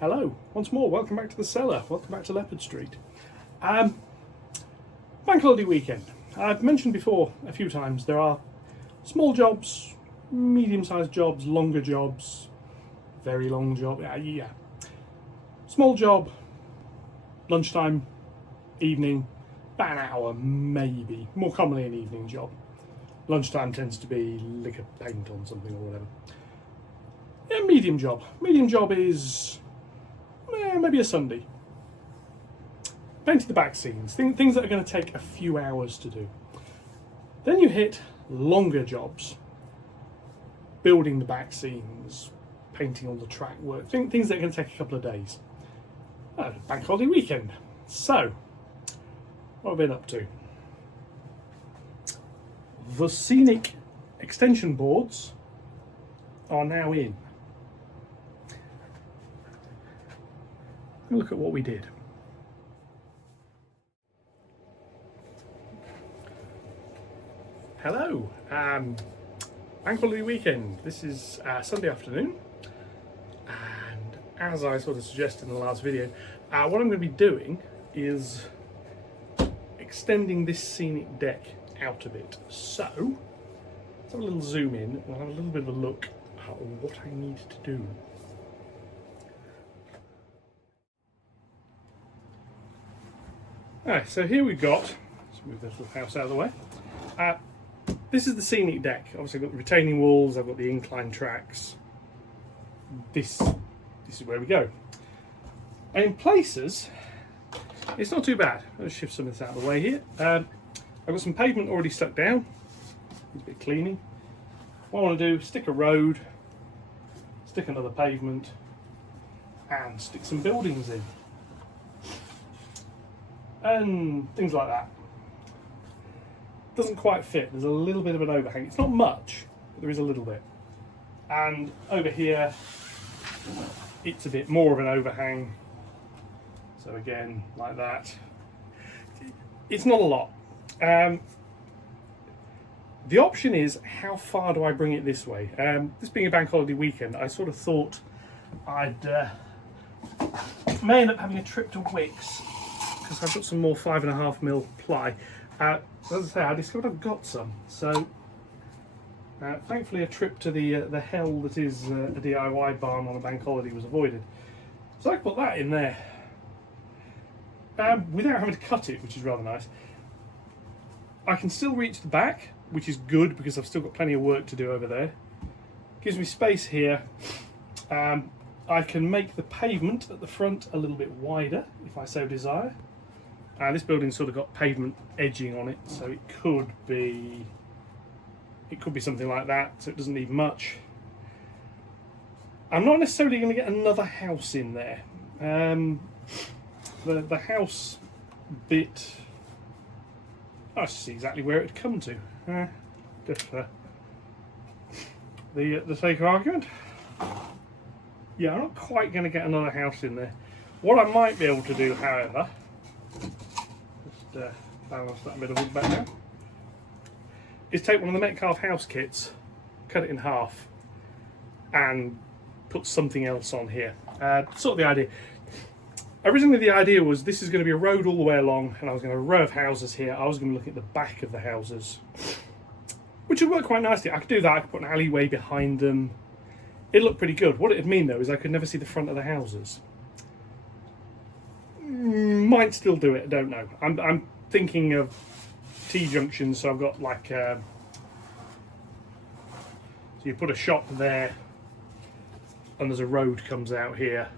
Hello, once more, welcome back to the cellar, welcome back to Leopard Street. Bank holiday weekend. I've mentioned before a few times there are small jobs, medium-sized jobs, longer jobs, very long job, yeah. Small job, lunchtime, evening, about an hour maybe, more commonly an evening job. Lunchtime tends to be lick a paint on something or whatever. Yeah, medium job. Medium job is maybe a Sunday. Painting the back scenes, things that are going to take a few hours to do. Then you hit longer jobs, building the back scenes, painting on the track work, things that are going to take a couple of days. Bank holiday weekend. So, what have I been up to? The Scenic extension boards are now in. Look at what we did. Hello, bank holiday weekend. This is Sunday afternoon, and as I sort of suggested in the last video, what I'm going to be doing is extending this scenic deck out a bit. So, let's have a little zoom in and we'll have a little bit of a look at what I need to do. Alright, so here we've got, let's move this little house out of the way. This is the scenic deck. Obviously I've got the retaining walls, I've got the incline tracks. This is where we go. And in places, it's not too bad. Let's shift some of this out of the way here. I've got some pavement already stuck down. Needs a bit of cleaning. What I want to do, stick a road, stick another pavement, and stick some buildings in. And things like that. Doesn't quite fit. There's a little bit of an overhang. It's not much, but there is a little bit. And over here, it's a bit more of an overhang. So again, like that. It's not a lot. The option is, how far do I bring it this way? This being a bank holiday weekend, I sort of thought I'd may end up having a trip to Wicks, because I've got some more 5.5mm ply. As I say, I discovered I've got some, so thankfully a trip to the hell that is a DIY barn on a bank holiday was avoided. So I put that in there without having to cut it, which is rather nice. I can still reach the back, which is good because I've still got plenty of work to do over there. Gives me space here. I can make the pavement at the front a little bit wider if I so desire. This building's sort of got pavement edging on it, so it could be something like that, so it doesn't need much. I'm not necessarily going to get another house in there. The house bit, I see exactly where it'd come to. Just for the sake of argument. Yeah, I'm not quite going to get another house in there. What I might be able to do, however, just balance that bit of wood back now, is take one of the Metcalf house kits, cut it in half, and put something else on here. Sort of the idea. Originally the idea was this is going to be a road all the way along, and I was going to have a row of houses here. I was going to look at the back of the houses, which would work quite nicely. I could do that, I could put an alleyway behind them. It'd look pretty good. What it'd mean though is I could never see the front of the houses. Might still do it, I don't know. I'm thinking of T-junctions, so I've got like so you put a shop there and there's a road comes out here,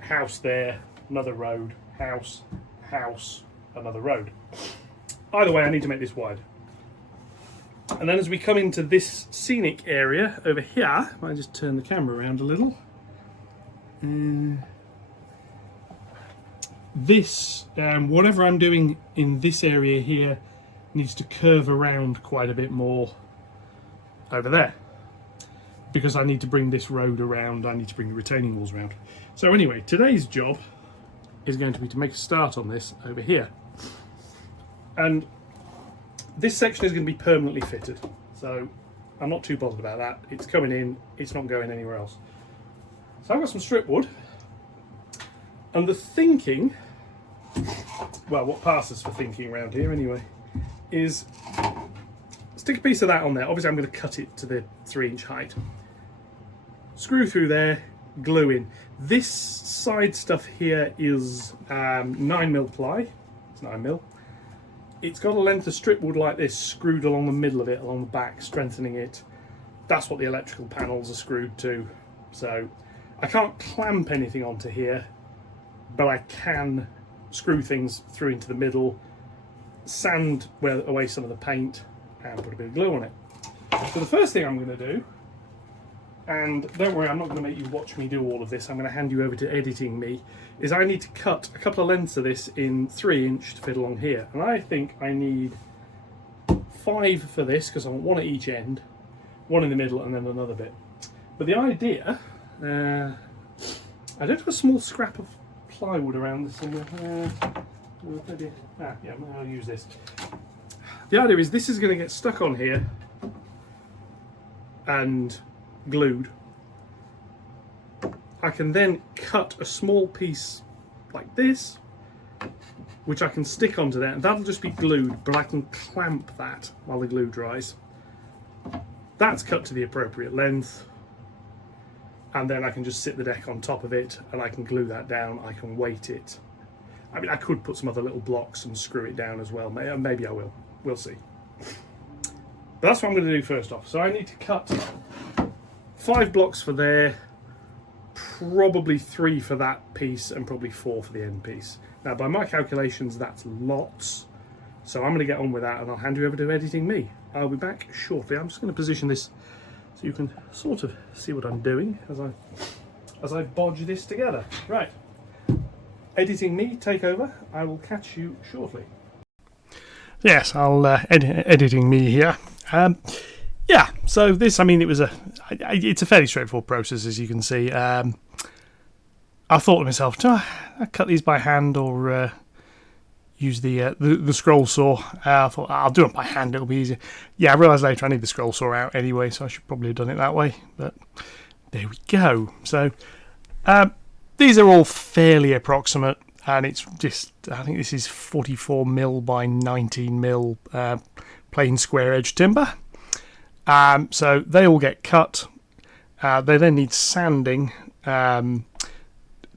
house there, another road, house, another road. Either way, I need to make this wide. And then as we come into this scenic area over here, I just turn the camera around a little. This, whatever I'm doing in this area here, needs to curve around quite a bit more over there. Because I need to bring this road around, I need to bring the retaining walls around. So anyway, today's job is going to be to make a start on this over here. And this section is going to be permanently fitted, so I'm not too bothered about that. It's coming in, it's not going anywhere else. So I've got some strip wood, And the thinking, well, what passes for thinking around here anyway, is stick a piece of that on there. Obviously I'm going to cut it to the 3-inch height. Screw through there, glue in. This side stuff here is 9mm ply. It's 9mm. It's got a length of strip wood like this screwed along the middle of it, along the back, strengthening it. That's what the electrical panels are screwed to. So I can't clamp anything onto here, but I can screw things through into the middle, sand away some of the paint, and put a bit of glue on it. So the first thing I'm going to do, and don't worry, I'm not going to make you watch me do all of this, I'm going to hand you over to editing me, is I need to cut a couple of lengths of this in 3-inch to fit along here. And I think I need 5 for this, because I want 1 at each end, 1 in the middle, and then another bit. But the idea, I don't have a small scrap of plywood around this somewhere. Maybe, yeah, I'll use this. The idea is this is going to get stuck on here and glued. I can then cut a small piece like this, which I can stick onto there, and that'll just be glued, but I can clamp that while the glue dries. That's cut to the appropriate length, and then I can just sit the deck on top of it, and I can glue that down. I can weight it. I mean, I could put some other little blocks and screw it down as well. Maybe I will. We'll see. But that's what I'm going to do first off. So I need to cut 5 blocks for there, probably 3 for that piece, and probably 4 for the end piece. Now, by my calculations, that's lots. So I'm going to get on with that, and I'll hand you over to editing me. I'll be back shortly. I'm just going to position this so you can sort of see what I'm doing as I bodge this together. Right. Editing me, take over. I will catch you shortly. Yes, I'll editing me here. Yeah, so this, I mean, it's a fairly straightforward process, as you can see. I thought to myself, do I cut these by hand or use the scroll saw? I thought I'll do it by hand, it'll be easier. Yeah, I realised later I need the scroll saw out anyway, so I should probably have done it that way. But there we go. So these are all fairly approximate, and it's just, I think this is 44mm by 19mm plain square edge timber. So they all get cut. They then need sanding. Tend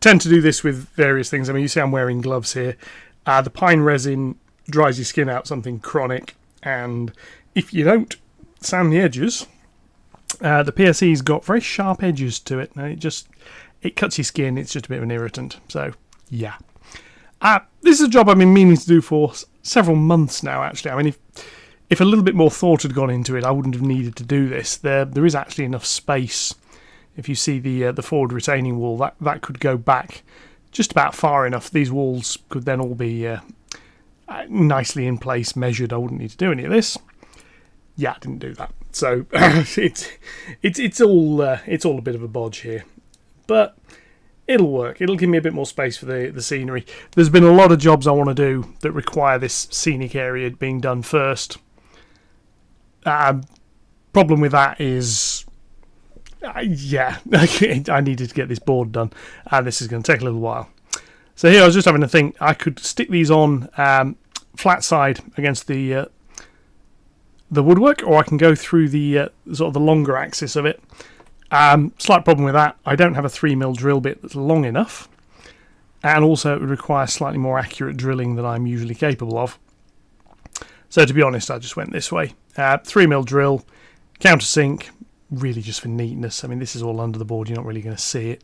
to do this with various things. I mean, you see I'm wearing gloves here. The pine resin dries your skin out something chronic, and if you don't sand the edges, the PSE's got very sharp edges to it, and it cuts your skin. It's just a bit of an irritant. So yeah, this is a job I've been meaning to do for several months now. Actually, I mean, if a little bit more thought had gone into it, I wouldn't have needed to do this. There is actually enough space. If you see the forward retaining wall, that could go back just about far enough. These walls could then all be nicely in place, measured. I wouldn't need to do any of this. Yeah, I didn't do that. So it's all a bit of a bodge here, but it'll work. It'll give me a bit more space for the scenery. There's been a lot of jobs I want to do that require this scenic area being done first. Problem with that is, yeah, I needed to get this board done, and this is going to take a little while. So here I was just having to think, I could stick these on flat side against the woodwork, or I can go through the sort of the longer axis of it. Slight problem with that, I don't have a 3mm drill bit that's long enough, and also it would require slightly more accurate drilling than I'm usually capable of. So to be honest, I just went this way. 3mm drill, countersink, really just for neatness. I mean, this is all under the board, you're not really going to see it.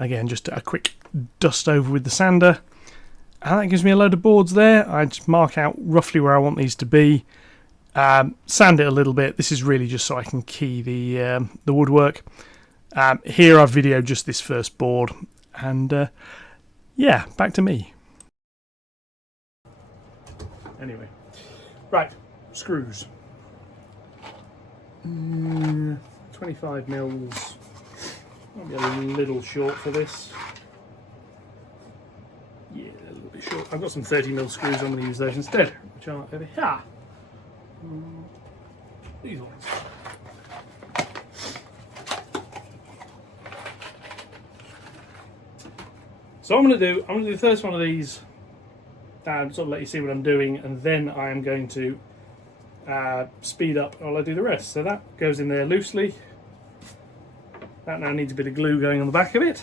Again, just a quick dust over with the sander, and that gives me a load of boards there. I just mark out roughly where I want these to be, sand it a little bit. This is really just so I can key the woodwork. Here I've videoed just this first board, and yeah, back to me. Anyway, right, screws. 25 mils. Might be a little short for this. Yeah, a little bit short. I've got some 30mm screws. I'm going to use those instead, which are over here. These ones. So I'm going to do the first one of these, and sort of let you see what I'm doing, and then I am going to speed up while I do the rest. So that goes in there loosely. That now needs a bit of glue going on the back of it.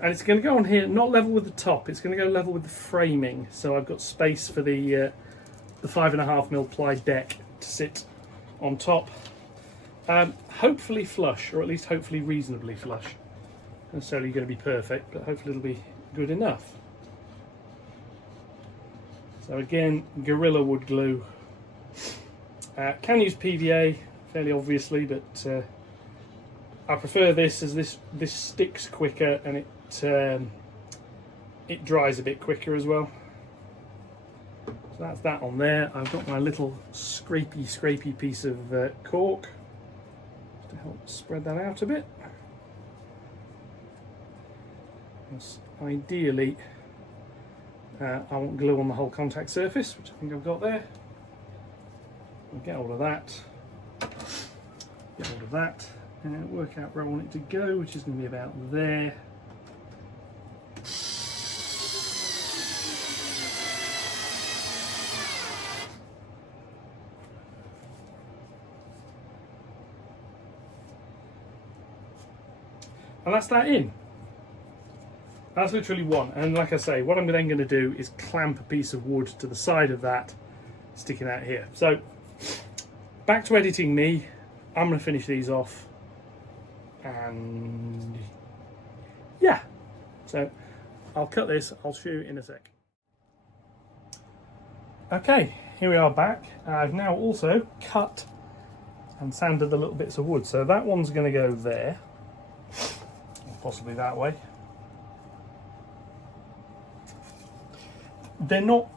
And it's going to go on here, not level with the top, it's going to go level with the framing. So I've got space for the 5.5mm ply deck to sit on top. Hopefully flush, or at least hopefully reasonably flush. Not necessarily going to be perfect, but hopefully it'll be good enough. So again, Gorilla Wood glue. Can use PVA, fairly obviously, but I prefer this as this sticks quicker and it dries a bit quicker as well. So that's that on there. I've got my little scrapey piece of cork to help spread that out a bit. Because ideally I want glue on the whole contact surface, which I think I've got there. I'll get hold of that, and work out where I want it to go, which is going to be about there. And that's that in. That's literally one. And like I say, what I'm then going to do is clamp a piece of wood to the side of that, sticking out here. So back to editing me. I'm going to finish these off. And yeah, so I'll cut this, I'll show you in a sec. Okay, here we are back. I've now also cut and sanded the little bits of wood. So that one's going to go there, or possibly that way. They're not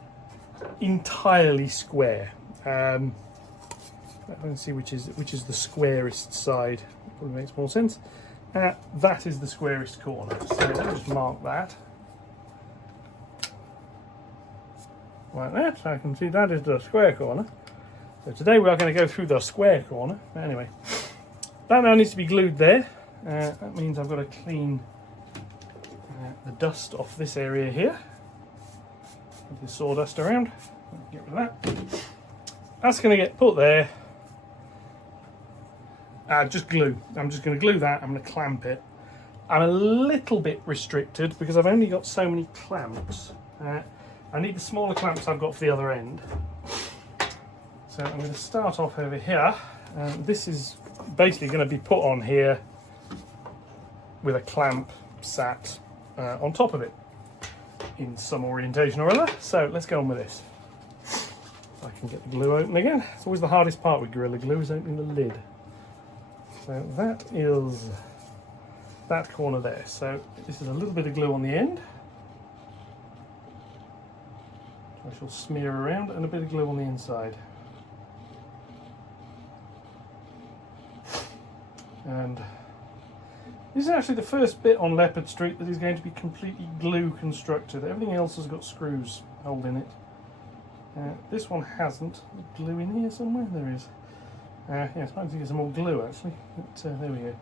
entirely square. Let's see which is the squarest side. Probably makes more sense. That is the squarest corner. So let's just mark that like that. So I can see that is the square corner. So today we are going to go through the square corner. But anyway, that now needs to be glued there. That means I've got to clean the dust off this area here. With the sawdust around. Get rid of that. That's going to get put there. Just glue. I'm just going to glue that. I'm going to clamp it. I'm a little bit restricted because I've only got so many clamps. I need the smaller clamps I've got for the other end. So I'm going to start off over here. This is basically going to be put on here with a clamp sat on top of it in some orientation or other. So let's go on with this. I can get the glue open again. It's always the hardest part with Gorilla Glue is opening the lid. So that is that corner there. So this is a little bit of glue on the end. I shall smear around, and a bit of glue on the inside. And this is actually the first bit on Leopard Street that is going to be completely glue constructed. Everything else has got screws holding it. This one hasn't. Glue in here somewhere? There is. Yeah, it's time to get some more glue actually. But, there we go.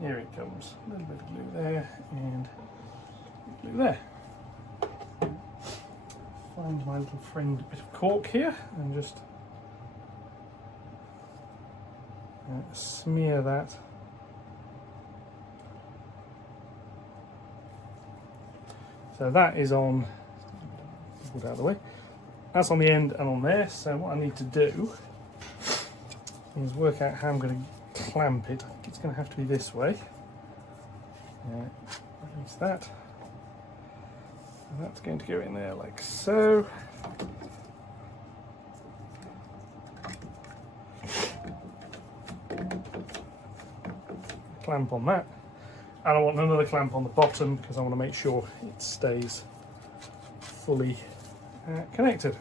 Here it comes. A little bit of glue there and glue there. Find my little framed bit of cork here and just smear that. So that is on. Put out of the way. That's on the end and on there. So what I need to do is work out how I'm going to clamp it. I think it's going to have to be this way. Release that. And that's going to go in there like so. Clamp on that. And I want another clamp on the bottom because I want to make sure it stays fully connected.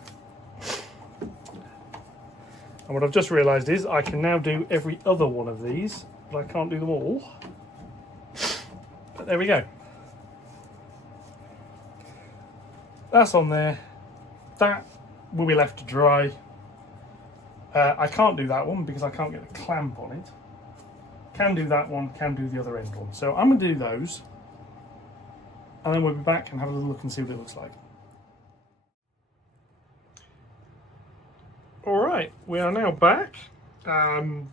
And what I've just realised is I can now do every other one of these, but I can't do them all. But there we go. That's on there. That will be left to dry. I can't do that one because I can't get the clamp on it. can do that one, can do the other end one. So I'm going to do those, and then we'll be back and have a little look and see what it looks like. Alright, we are now back.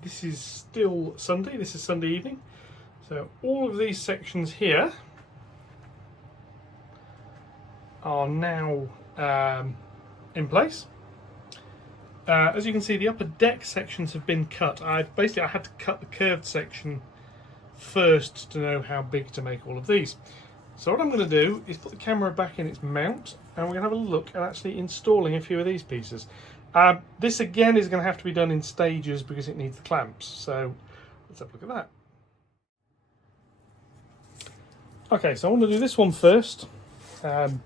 This is still Sunday, this is Sunday evening. So all of these sections here are now in place. As you can see, the upper deck sections have been cut. I had to cut the curved section first to know how big to make all of these. So what I'm going to do is put the camera back in its mount, and we're going to have a look at actually installing a few of these pieces. This again is going to have to be done in stages because it needs the clamps. So let's have a look at that. Okay, so I want to do this one first. I'm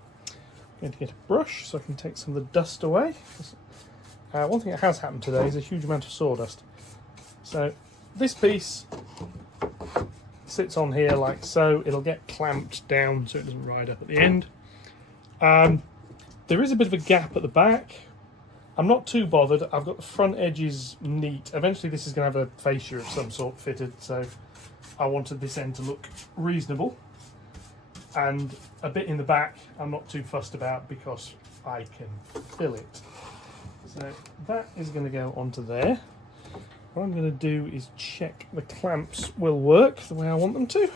going to get a brush so I can take some of the dust away. One thing that has happened today is a huge amount of sawdust. So this piece sits on here like so. It'll get clamped down so it doesn't ride up at the end. There is a bit of a gap at the back. I'm not too bothered. I've got the front edges neat. Eventually this is going to have a fascia of some sort fitted, so I wanted this end to look reasonable. And a bit in the back I'm not too fussed about because I can fill it. So that is going to go onto there. What I'm going to do is check the clamps will work the way I want them to.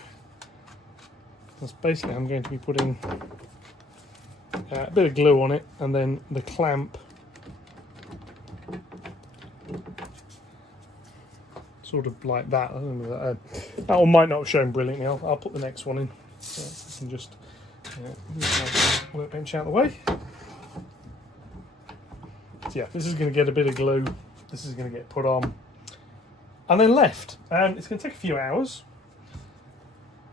Because basically I'm going to be putting a bit of glue on it, and then the clamp sort of like that. I don't know, that one might not have shown brilliantly. I'll put the next one in. So I can just move my workbench out of the way. So yeah, this is going to get a bit of glue. This is going to get put on and then left. And it's going to take a few hours.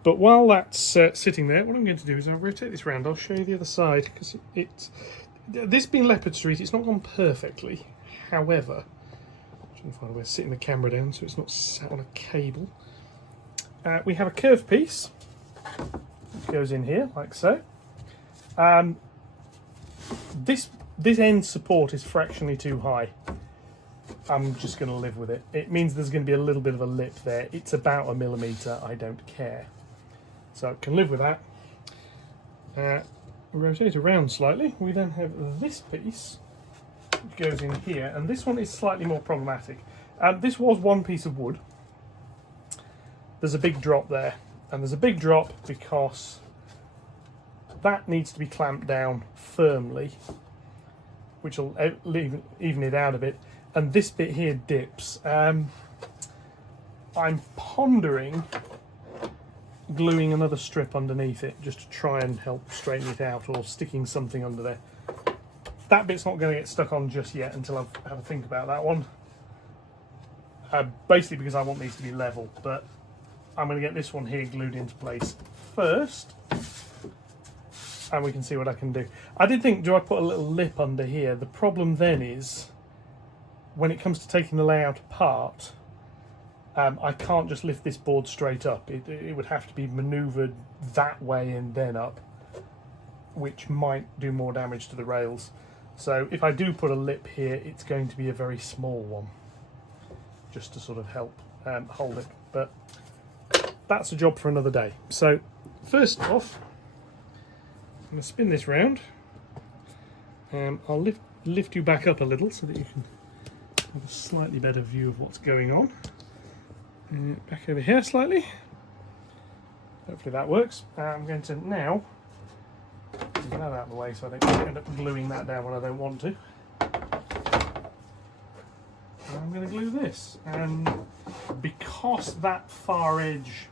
But while that's sitting there, what I'm going to do is I'll rotate this round. I'll show you the other side because this being Leopard Street, it's not gone perfectly. However, I'm trying to find a way of sitting the camera down so it's not sat on a cable. We have a curved piece. It goes in here like so. This end support is fractionally too high. I'm just going to live with it. It means there's going to be a little bit of a lip there. It's about 1 millimetre. I don't care. So I can live with that. Rotate around slightly. We then have this piece which goes in here, and this one is slightly more problematic. This was one piece of wood. There's a big drop there, and there's a big drop because that needs to be clamped down firmly, which will even it out a bit, and this bit here dips. I'm pondering gluing another strip underneath it just to try and help straighten it out, or sticking something under there. That bit's not going to get stuck on just yet until I've had a think about that one. Basically because I want these to be level, but I'm going to get this one here glued into place first, and we can see what I can do. I did think, do I put a little lip under here? The problem then is, when it comes to taking the layout apart, I can't just lift this board straight up. It would have to be manoeuvred that way and then up, which might do more damage to the rails. So if I do put a lip here, it's going to be a very small one, just to sort of help hold it. But that's a job for another day. So first off, I'm going to spin this round. I'll lift you back up a little so that you can have a slightly better view of what's going on. Back over here slightly. Hopefully that works. I'm going to now get that out of the way so I don't end up gluing that down when I don't want to. And I'm going to glue this, and because that far edge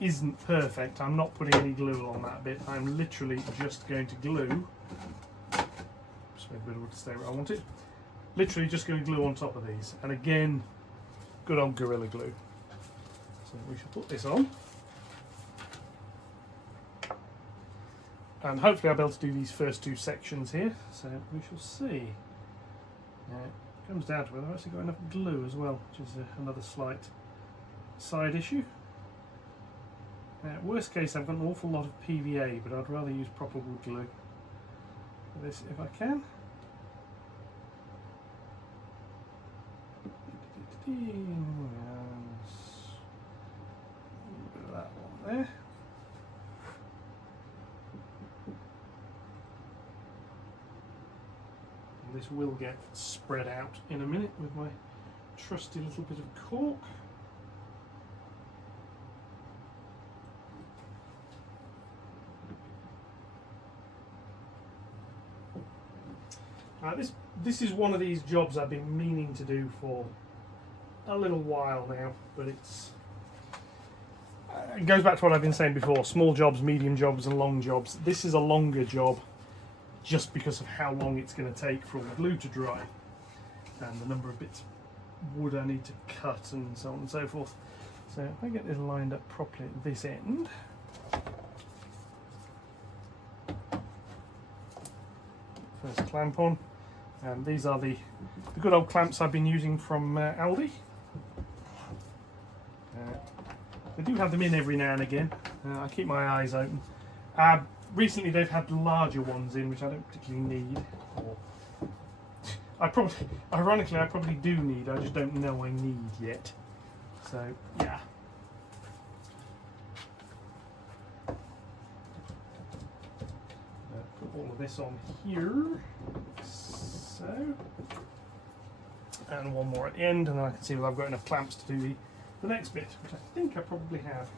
isn't perfect, I'm not putting any glue on that bit. I'm literally just going to glue. Just wait a bit of wood to stay where I want it. Literally just going to glue on top of these, and again, good old Gorilla Glue. So we shall put this on, and hopefully I'll be able to do these first two sections here. So we shall see. It comes down to whether I've actually got enough glue as well, which is another slight side issue. Worst case, I've got an awful lot of PVA, but I'd rather use proper wood glue for this if I can. this will get spread out in a minute with my trusty little bit of cork. This is one of these jobs I've been meaning to do for a little while now, but it goes back to what I've been saying before: small jobs, medium jobs, and long jobs. This is a longer job just because of how long it's going to take for all the glue to dry and the number of bits of wood I need to cut and so on and so forth. So if I get this lined up properly at this end, first clamp on, and these are the good old clamps I've been using from Aldi. They do have them in every now and again. I keep my eyes open. Recently they've had larger ones in, which I don't particularly need. Ironically, I probably do need. I just don't know I need yet. So yeah. Put all of this on here. So, and one more at the end, and then I can see whether I've got enough clamps to do the next bit, which I think I probably have.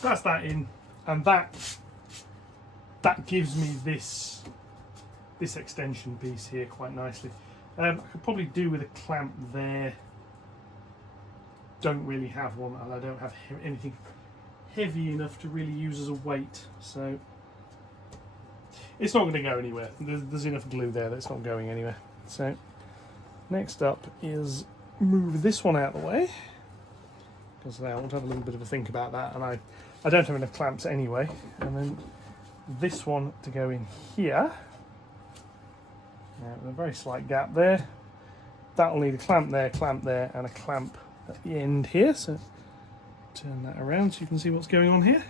So that's that in, and that gives me this extension piece here quite nicely. I could probably do with a clamp there. Don't really have one, and I don't have anything heavy enough to really use as a weight, so it's not going to go anywhere. There's enough glue there that it's not going anywhere. So next up is move this one out of the way, because I want to have a little bit of a think about that, and I don't have enough clamps anyway. And then this one to go in here. Now, with a very slight gap there. That will need a clamp there, and a clamp at the end here. So turn that around so you can see what's going on here.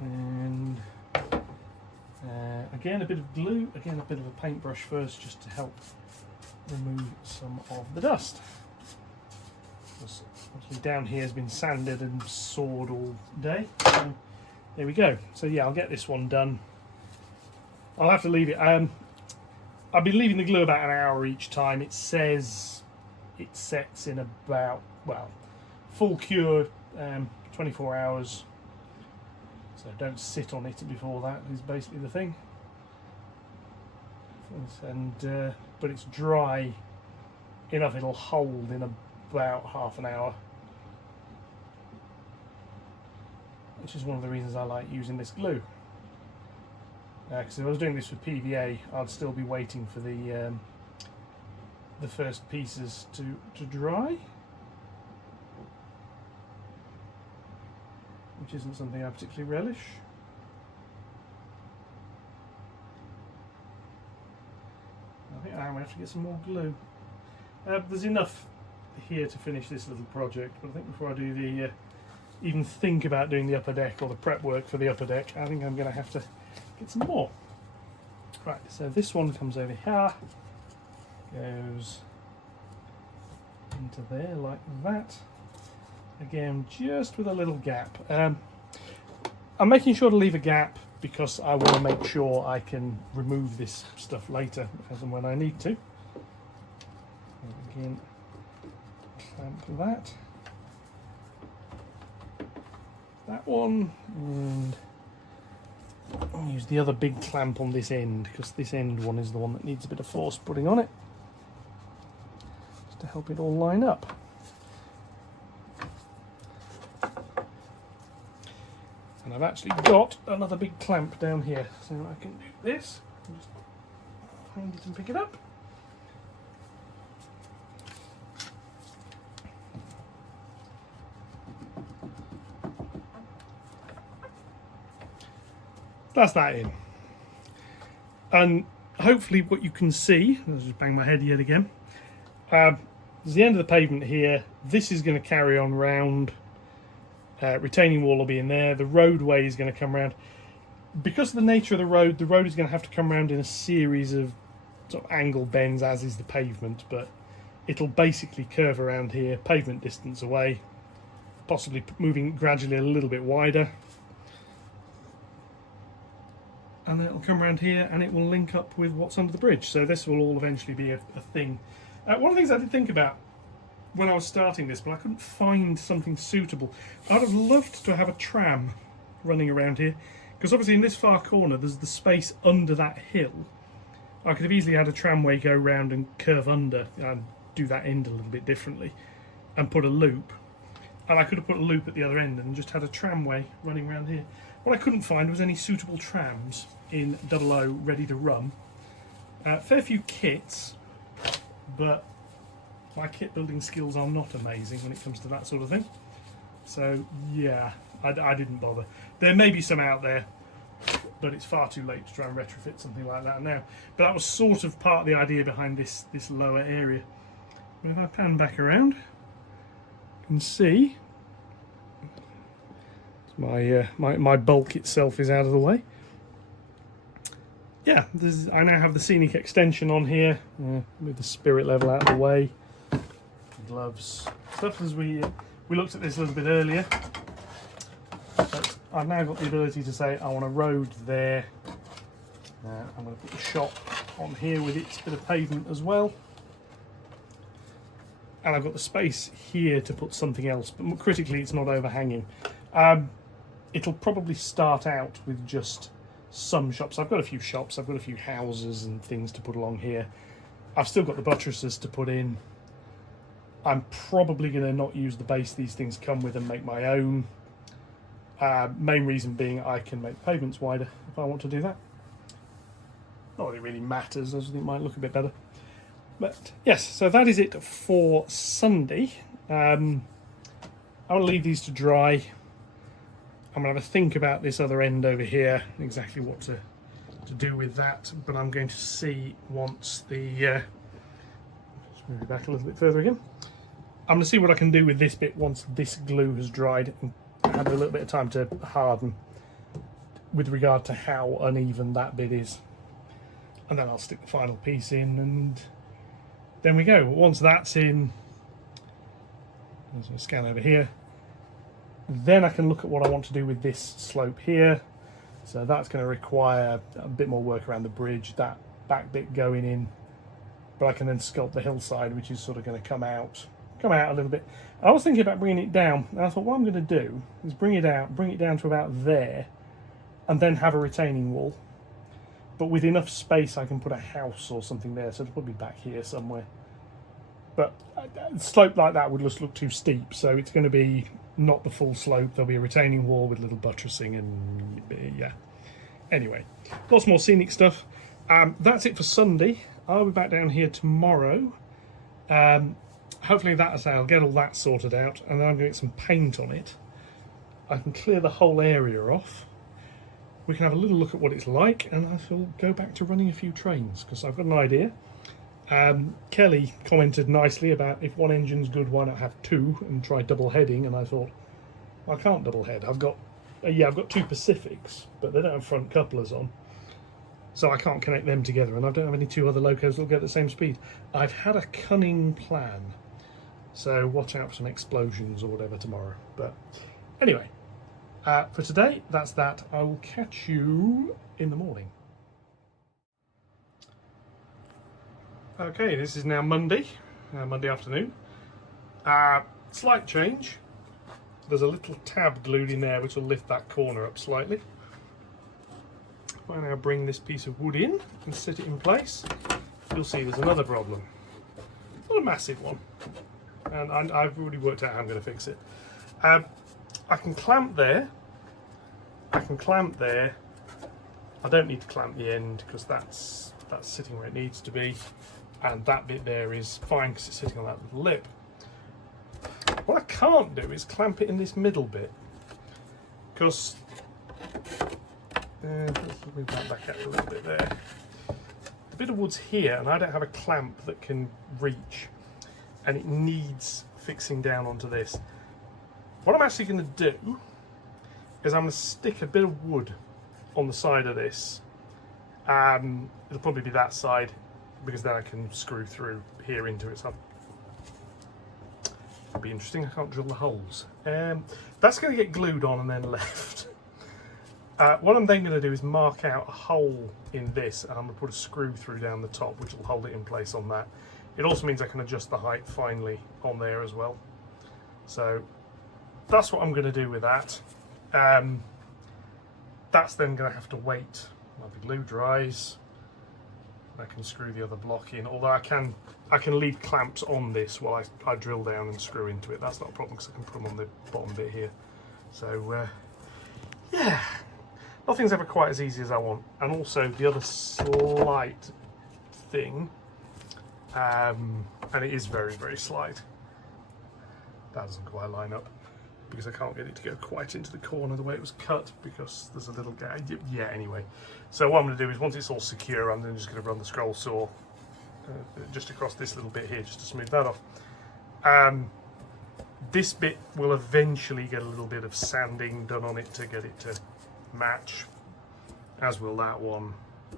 And again, a bit of glue, again a bit of a paintbrush first, just to help remove some of the dust. Obviously down here has been sanded and sawed all day. So there we go. So yeah, I'll get this one done. I'll have to leave it. I've been leaving the glue about an hour each time. It says it sets in about, well, full cure 24 hours. So don't sit on it before that is basically the thing. And but it's dry enough, it'll hold in about half an hour, which is one of the reasons I like using this glue. Because if I was doing this with PVA, I'd still be waiting for the first pieces to dry, which isn't something I particularly relish. I think I'm going to have to get some more glue. There's enough here to finish this little project, but I think before I do the even think about doing the upper deck or the prep work for the upper deck, I think I'm going to have to get some more. Right, so this one comes over here, goes into there like that. Again, just with a little gap. I'm making sure to leave a gap because I want to make sure I can remove this stuff later as and when I need to. And again, clamp that one, and I'll use the other big clamp on this end, because this end one is the one that needs a bit of force putting on it, just to help it all line up. And I've actually got another big clamp down here, so I can do this, just find it and pick it up. That's that in. And hopefully what you can see, I'll just bang my head yet again, there's the end of the pavement here. This is going to carry on round. Retaining wall will be in there. The roadway is going to come round. Because of the nature of the road is going to have to come round in a series of sort of angle bends, as is the pavement, but it'll basically curve around here, pavement distance away, possibly moving gradually a little bit wider. and then it'll come around here and it will link up with what's under the bridge. So this will all eventually be a thing. One of the things I did think about when I was starting this, but I couldn't find something suitable. I'd have loved to have a tram running around here, because obviously in this far corner there's the space under that hill. I could have easily had a tramway go round and curve under and do that end a little bit differently and put a loop. And I could have put a loop at the other end and just had a tramway running around here. What I couldn't find was any suitable trams in 00 ready to run. Fair few kits, but my kit building skills are not amazing when it comes to that sort of thing. So yeah, I didn't bother. There may be some out there, but it's far too late to try and retrofit something like that now. But that was sort of part of the idea behind this lower area. But if I pan back around, you can see my bulk itself is out of the way. Yeah, I now have the scenic extension on here with the spirit level out of the way. Gloves, stuff as we looked at this a little bit earlier. But I've now got the ability to say I want a road there. I'm going to put the shop on here with its bit of pavement as well. And I've got the space here to put something else, but critically it's not overhanging. It'll probably start out with just some shops. I've got a few shops, I've got a few houses and things to put along here. I've still got the buttresses to put in. I'm probably going to not use the base these things come with and make my own. Main reason being I can make pavements wider if I want to do that. Not that it really matters, I just think it might look a bit better. But yes, so that is it for Sunday. I'll leave these to dry. I'm going to have a think about this other end over here, exactly what to do with that. But I'm going to see once the... just move it back a little bit further again. I'm going to see what I can do with this bit once this glue has dried and had a little bit of time to harden with regard to how uneven that bit is. And then I'll stick the final piece in and then we go. Once that's in, as I scan over here, then I can look at what I want to do with this slope here. So that's going to require a bit more work around the bridge, that back bit going in. But I can then sculpt the hillside, which is sort of going to come out a little bit. I was thinking about bringing it down, and I thought what I'm going to do is bring it down to about there, and then have a retaining wall. But with enough space I can put a house or something there, so it'll probably be back here somewhere. But a slope like that would just look too steep, so it's going to be not the full slope. There'll be a retaining wall with little buttressing and yeah. Anyway, lots more scenic stuff. That's it for Sunday. I'll be back down here tomorrow. Hopefully I'll get all that sorted out, and then I'm going to get some paint on it. I can clear the whole area off. We can have a little look at what it's like, and I shall go back to running a few trains, because I've got an idea. Kelly commented nicely about if one engine's good, why not have two and try double heading, and I thought, well, I can't double head. I've got two Pacifics, but they don't have front couplers on. So I can't connect them together, and I don't have any two other locos that'll get the same speed. I've had a cunning plan, so watch out for some explosions or whatever tomorrow. But anyway, for today, that's that. I will catch you in the morning. Okay, this is now Monday afternoon. Slight change. There's a little tab glued in there which will lift that corner up slightly. If I now bring this piece of wood in and sit it in place, you'll see there's another problem. Not a massive one, and I've already worked out how I'm going to fix it. I can clamp there. I don't need to clamp the end because that's sitting where it needs to be, and that bit there is fine because it's sitting on that little lip. What I can't do is clamp it in this middle bit, because let's move that back out a little bit there. The bit of wood's here, and I don't have a clamp that can reach, and it needs fixing down onto this. What I'm actually going to do is I'm going to stick a bit of wood on the side of this. It'll probably be that side, because then I can screw through here into it. So it'll be interesting. I can't drill the holes. That's going to get glued on and then left. What I'm then going to do is mark out a hole in this, and I'm going to put a screw through down the top, which will hold it in place on that. It also means I can adjust the height finely on there as well. So that's what I'm going to do with that. That's then going to have to wait while the glue dries. I can screw the other block in, although I can leave clamps on this while I drill down and screw into it. That's not a problem because I can put them on the bottom bit here. So yeah, nothing's ever quite as easy as I want. And also the other slight thing, and it is very, very slight, that doesn't quite line up because I can't get it to go quite into the corner the way it was cut because there's a little gap. Yeah, anyway. So what I'm going to do is once it's all secure, I'm then just going to run the scroll saw just across this little bit here just to smooth that off. This bit will eventually get a little bit of sanding done on it to get it to match, as will that one.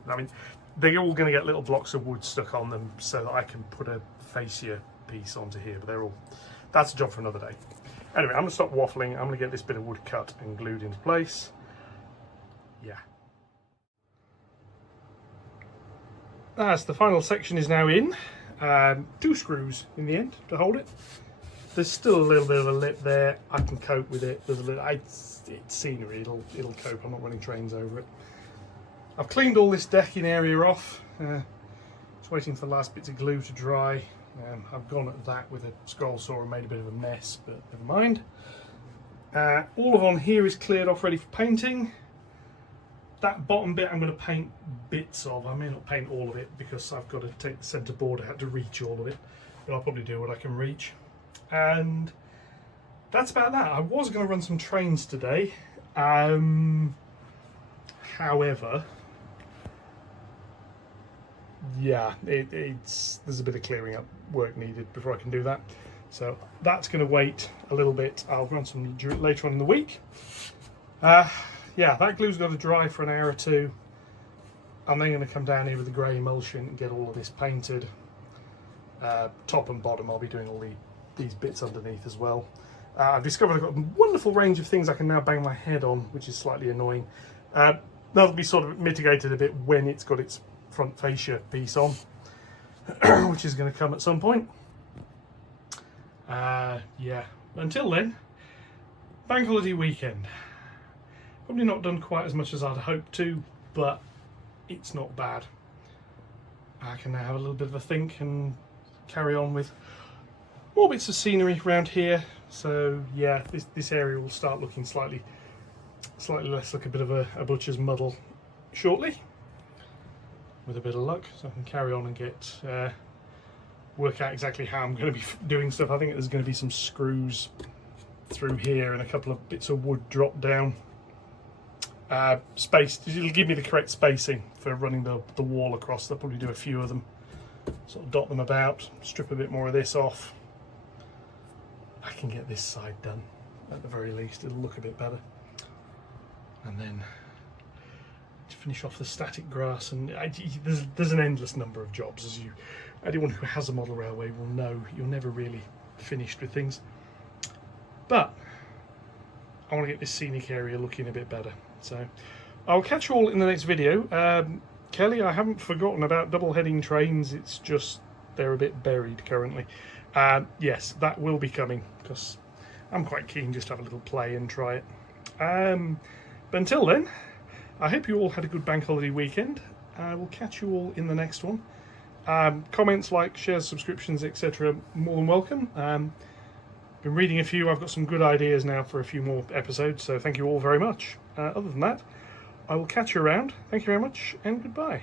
I mean, they're all going to get little blocks of wood stuck on them so that I can put a fascia piece onto here, but that's a job for another day. Anyway, I'm going to stop waffling. I'm going to get this bit of wood cut and glued into place. Yeah. As the final section is now in, 2 screws in the end to hold it. There's still a little bit of a lip there. I can cope with it. There's a little. It's scenery. It'll cope. I'm not running trains over it. I've cleaned all this decking area off. Just waiting for the last bits of glue to dry. I've gone at that with a scroll saw and made a bit of a mess, but never mind. All of on here is cleared off, ready for painting. That bottom bit I'm going to paint bits of. I may not paint all of it because I've got to take the centre board out to reach all of it, but I'll probably do what I can reach. And that's about that. I was going to run some trains today. However, yeah, there's a bit of clearing up work needed before I can do that. So that's going to wait a little bit. I'll run some later on in the week. Yeah, that glue's got to dry for an hour or two. I'm then going to come down here with the grey emulsion and get all of this painted. Top and bottom, I'll be doing all these bits underneath as well. I've discovered I've got a wonderful range of things I can now bang my head on, which is slightly annoying. That'll be sort of mitigated a bit when it's got its front fascia piece on, which is going to come at some point. Yeah, until then, bank holiday weekend. Probably not done quite as much as I'd hoped to, but it's not bad. I can now have a little bit of a think and carry on with more bits of scenery around here. So yeah, this area will start looking slightly less like a bit of a butcher's muddle shortly, with a bit of luck. So I can carry on and get work out exactly how I'm going to be doing stuff. I think there's going to be some screws through here and a couple of bits of wood drop down. Spaced, it'll give me the correct spacing for running the wall across. I'll probably do a few of them, sort of dot them about, strip a bit more of this off. I can get this side done at the very least. It'll look a bit better. And then to finish off the static grass, and there's an endless number of jobs, as anyone who has a model railway will know. You're never really finished with things, but I want to get this scenic area looking a bit better. So I'll catch you all in the next video. Kelly, I haven't forgotten about double heading trains. It's just they're a bit buried currently. Yes, that will be coming because I'm quite keen just to have a little play and try it. But until then, I hope you all had a good bank holiday weekend. I will catch you all in the next one. Comments, likes, shares, subscriptions, etc. more than welcome. Been reading a few. I've got some good ideas now for a few more episodes, so thank you all very much. Other than that, I will catch you around. Thank you very much, and goodbye.